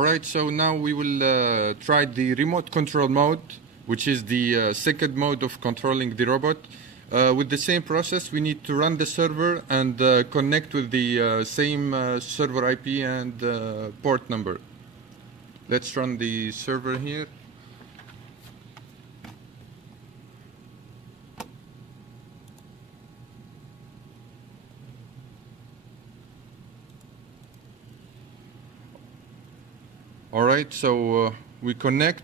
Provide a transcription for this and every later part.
Alright, so now we will try the remote control mode, which is the second mode of controlling the robot. With the same process, we need to run the server and connect with the same server IP and port number. Let's run the server here. Alright, so we connect,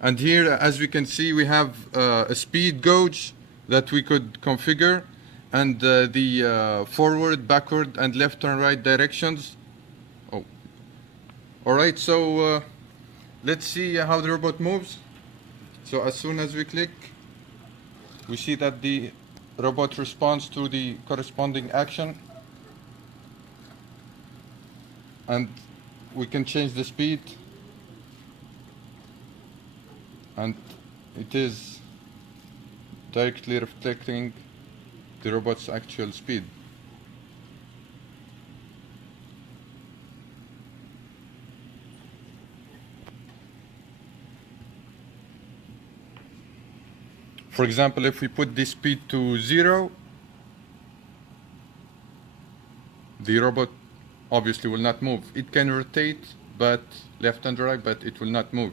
and here, as we can see, we have a speed gauge that we could configure, and the forward, backward, and left and right directions. Oh, alright, so let's see how the robot moves. So as soon as we click, we see that the robot responds to the corresponding action, and we can change the speed, and it is directly reflecting the robot's actual speed. For example, if we put the speed to 0, the robot obviously will not move. It can rotate, but left and right, but it will not move.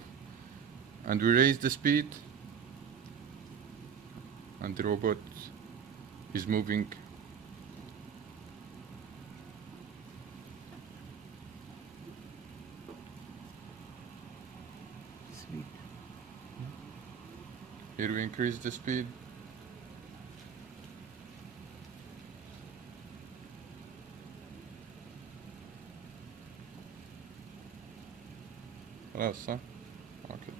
And we raise the speed, and the robot is moving. Here we increase the speed. خلاص صح؟ اوكي.